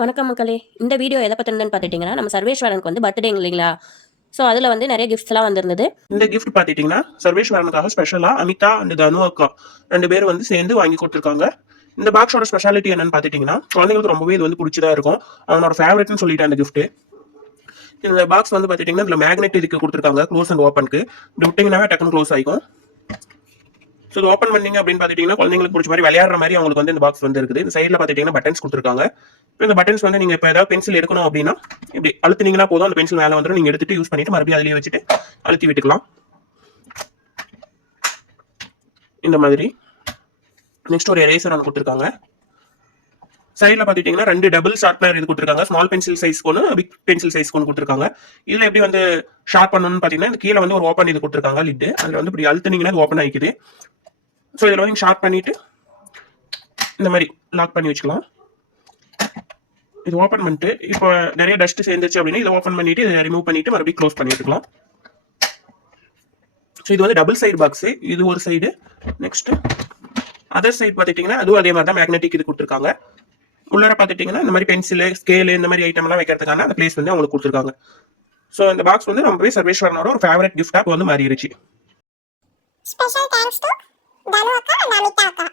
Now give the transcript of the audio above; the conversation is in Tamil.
வணக்கம் மக்களே. இந்த வீடியோ எதை பற்றினதுன்னு பார்த்துட்டிங்கன்னா, நம்ம சர்வேஸ்வரனுக்கு வந்து பர்த்டே இல்லைங்களா? ஸோ அதில் வந்து நிறைய கிஃப்ட்ஸ்லாம் வந்திருந்தது. இந்த கிஃப்ட் பார்த்துட்டிங்கன்னா சர்வேஸ்வரனுக்காக ஸ்பெஷலாக அமிதா அண்ட் தனு அக்கா 2 பேர் வந்து சேர்ந்து வாங்கி கொடுத்துருக்காங்க. இந்த பாக்ஸோட ஸ்பெஷாலிட்டி என்னன்னு பார்த்துட்டிங்கன்னா, குழந்தைங்களுக்கு ரொம்பவே இது வந்து பிடிச்சதா இருக்கும். அவனோட ஃபேவரட்னு சொல்லிட்டு அந்த கிஃப்ட். இந்த பாக்ஸ் வந்து பார்த்துட்டிங்கன்னா இதில் மேக்னெட் இதுக்கு கொடுத்துருக்காங்க, க்ளோஸ் அண்ட் ஓப்பனுக்கு. இப்படி விட்டிங்கன்னாவே டக்குன்னு க்ளோஸ் ஆகிக்கும். ஸோ இது ஓப்பன் பண்ணீங்க அப்படின்னு பார்த்துட்டிங்கன்னா குழந்தைங்களுக்கு பிடிச்ச மாதிரி விளையாடுற மாதிரி அவங்களுக்கு வந்து இந்த பாக்ஸ் வந்து இருக்குது. இந்த சைடில் பார்த்துட்டிங்கன்னா பட்டன்ஸ் கொடுத்துருக்காங்க. இப்போ இந்த பட்டன்ஸ் வந்து நீங்கள் இப்போ ஏதாவது பென்சில் எடுக்கணும் அப்படின்னா இப்படி அழுத்தினீங்கன்னா போதும், அந்த பென்சில் மேலே வந்துடும். நீங்கள் எடுத்துட்டு யூஸ் பண்ணிட்டு மறுபடியும் அதிலேயே வச்சுட்டு அழுத்தி விட்டுக்கலாம் இந்த மாதிரி. நெக்ஸ்ட் ஒரு எரேசர் ஒன்று கொடுத்துருக்காங்க. சைடில் பார்த்துட்டிங்கன்னா 2 டபுள் ஷார்ப்னர் இது கொடுத்துருக்காங்க. ஸ்மால் பென்சில் சைஸ் ஒன்று, பிக் பென்சில் சைஸ் ஒன்று கொடுத்துருக்காங்க. இதில் எப்படி வந்து ஷார்ப் பண்ணணும்னு பார்த்தீங்கன்னா கீழே வந்து ஒரு ஓப்பன் இது கொடுத்துருக்காங்க லிட்டு. அதில் வந்து இப்படி அழுத்தினீங்கன்னா அது ஓப்பன் ஆகிக்குது. ஸோ இதில் வந்து ஷார்ப் பண்ணிட்டு இந்த மாதிரி லாக் பண்ணி வச்சுக்கலாம். இது ஓப்பன் பண்ணிட்டு இப்போ நிறைய டஸ்ட் சேர்ந்துச்சு அப்படின்னா இதை ஓப்பன் பண்ணிட்டு இதை ரிமூவ் பண்ணிட்டு மறுபடியும் க்ளோஸ் பண்ணி வச்சுக்கலாம். ஸோ இது வந்து டபுள் சைடு பாக்ஸ். இது ஒரு சைடு. நெக்ஸ்ட் அதர் சைடு பார்த்துட்டிங்கன்னா அதுவும் அதே மாதிரி தான் மேக்னெட்டிக் இது கொடுத்துருக்காங்க. உள்ளார பார்த்துட்டிங்கன்னா இந்த மாதிரி பென்சிலு, ஸ்கேலு இந்த மாதிரி ஐட்டம்லாம் வைக்கிறதுக்கான அந்த பிளேஸ் வந்து அவங்களுக்கு கொடுத்துருக்காங்க. ஸோ இந்த பாக்ஸ் வந்து ரொம்பவே சர்வேஸ்வரனோட ஒரு ஃபேவரட் கிஃப்டாக வந்து மாறிடுச்சு. Special thanks to Danu Akka and Amita Akka.